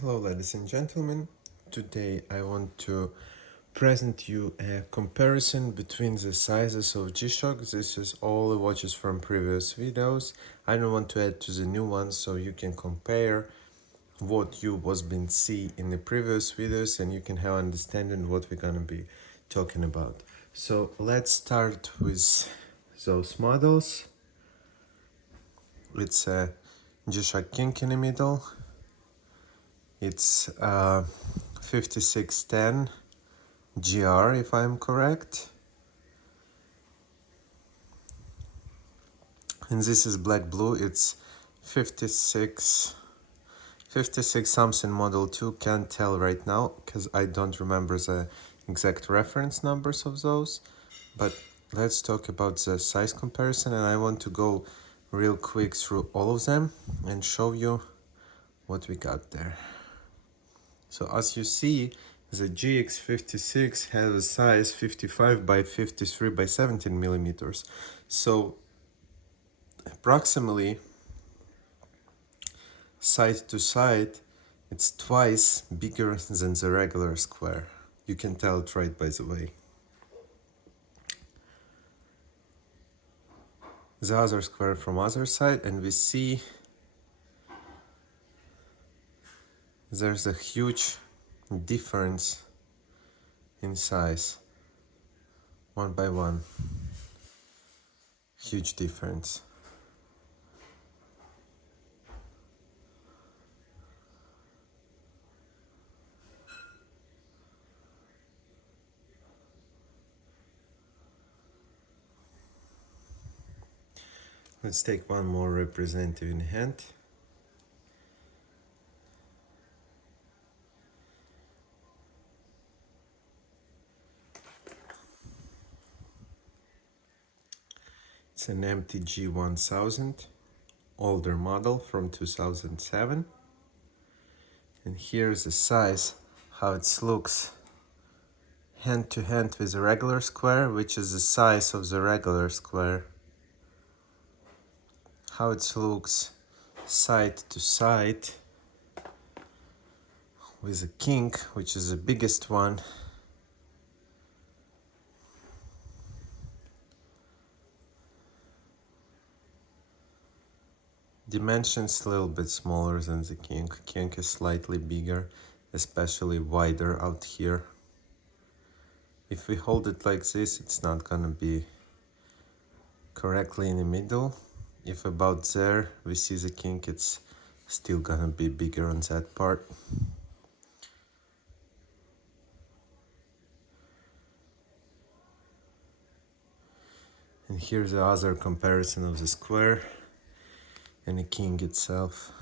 Hello ladies and gentlemen, today I want to present you a comparison between the sizes of G-Shock. This is all the watches from previous videos. I don't want to add to the new ones, so you can compare what you was been see in the previous videos and you can have understanding what we're gonna be talking about. So let's start with those models. It's a G-Shock King in the middle. It's 5610 GR, if I'm correct. And this is black blue. It's 56 something model 2. Can't tell right now because I don't remember the exact reference numbers of those. But let's talk about the size comparison, and I want to go real quick through all of them and show you what we got there. So as you see, the GX-56 has a size 55 by 53 by 17 millimeters. So approximately side to side, it's twice bigger than the regular square. You can tell it right by the way. The other square from other side, and we see there's a huge difference in size, one by one, huge difference. Let's take one more representative in hand. It's an MTG 1000, older model from 2007. And here's the size, how it looks hand to hand with a regular square, which is the size of the regular square. How it looks side to side with a king, which is the biggest one. Dimensions a little bit smaller than the king. King is slightly bigger, especially wider out here. If we hold it like this, it's not gonna be correctly in the middle. If about there we see the king, it's still gonna be bigger on that part. And here's the other comparison of the square and the king itself.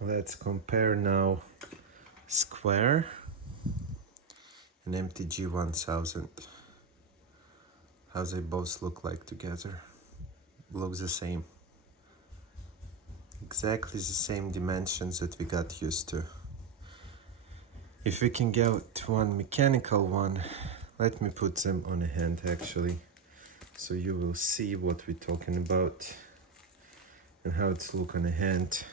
Let's compare now square and MTG 1000. How they both look like together. Looks the same. Exactly the same dimensions that we got used to. If we can get one mechanical one, let me put them on a hand actually, so you will see what we're talking about and how it's look on a hand.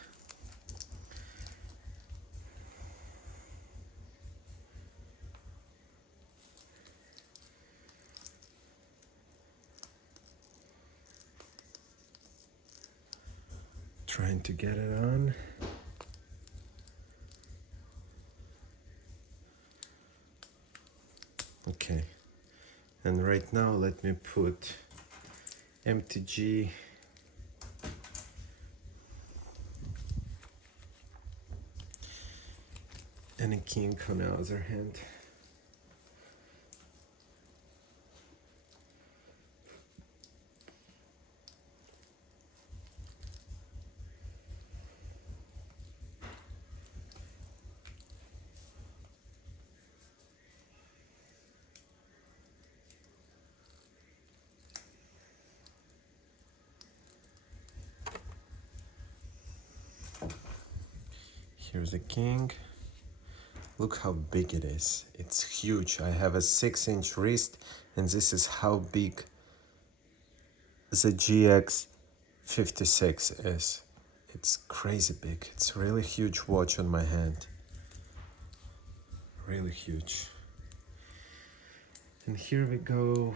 Trying to get it on. Okay, and right now let me put MTG and a king on the other hand. Here's a king. Look how big it is. It's huge. I have a 6-inch wrist, and this is how big the GX-56 is. It's crazy big. It's really huge watch on my hand. Really huge. And here we go.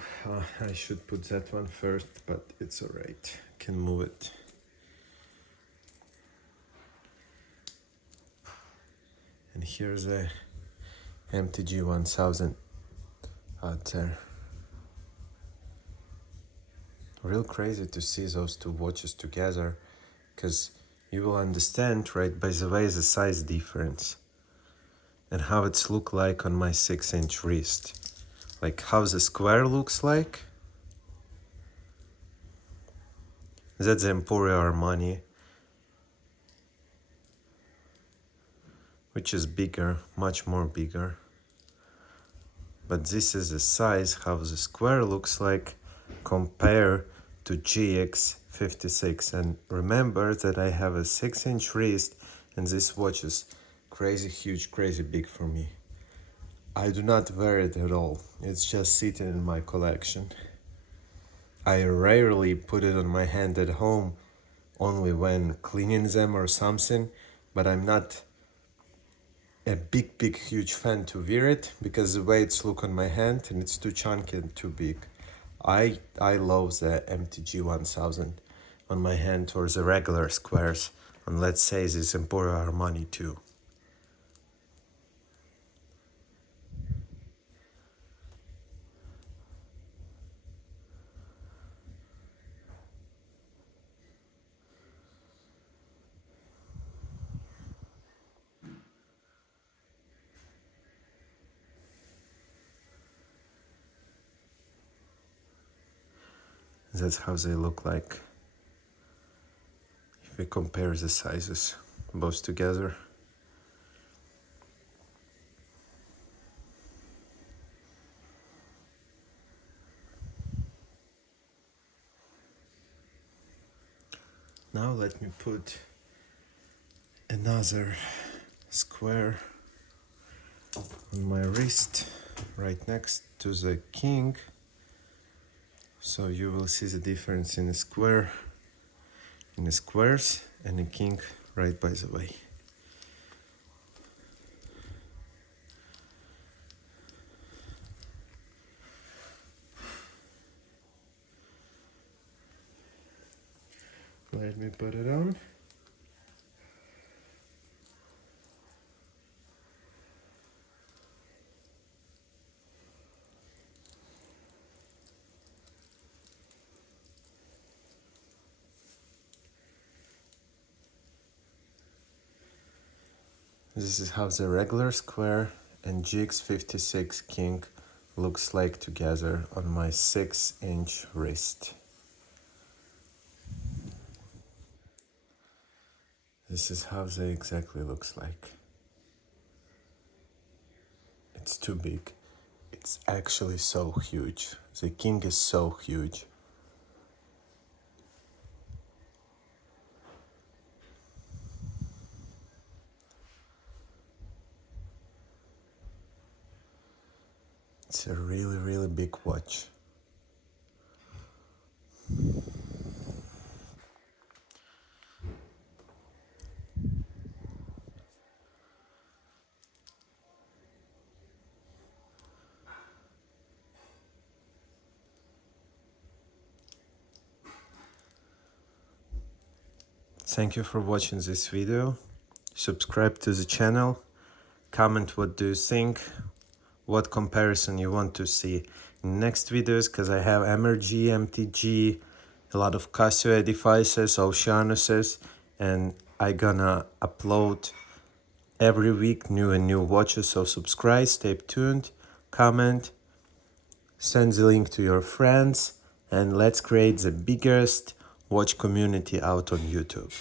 I should put that one first, but it's alright. Can move it. And here's a MTG 1000 out there. Real crazy to see those two watches together, because you will understand right by the way the size difference and how it's look like on my 6-inch wrist. Like how the square looks like. That's the Emporio Armani, which is bigger, much more bigger. But this is the size, how the square looks like compared to GX-56. And remember that I have a 6-inch wrist, and this watch is crazy huge, crazy big for me. I do not wear it at all. It's just sitting in my collection. I rarely put it on my hand at home, only when cleaning them or something, but I'm not a big huge fan to wear it because the way it's look on my hand and it's too chunky and too big. I love the MTG 1000 on my hand or the regular squares, and let's say this Emporio Armani too. That's how they look like if we compare the sizes both together. Now let me put another square on my wrist right next to the king, so you will see the difference in the square, in the squares, and the king right by the way. Let me put it on. This is how the regular square and GX-56 king looks like together on my 6-inch wrist. This is how they exactly looks like. It's too big. It's actually so huge. The king is so huge. It's a really big watch. Thank you for watching this video. Subscribe to the channel. Comment what do you think, what comparison you want to see in next videos, because I have MRG, MTG, a lot of Casio devices, Oceanuses, and I gonna upload every week new watches. So subscribe, stay tuned, comment, send the link to your friends, and let's create the biggest watch community out on YouTube.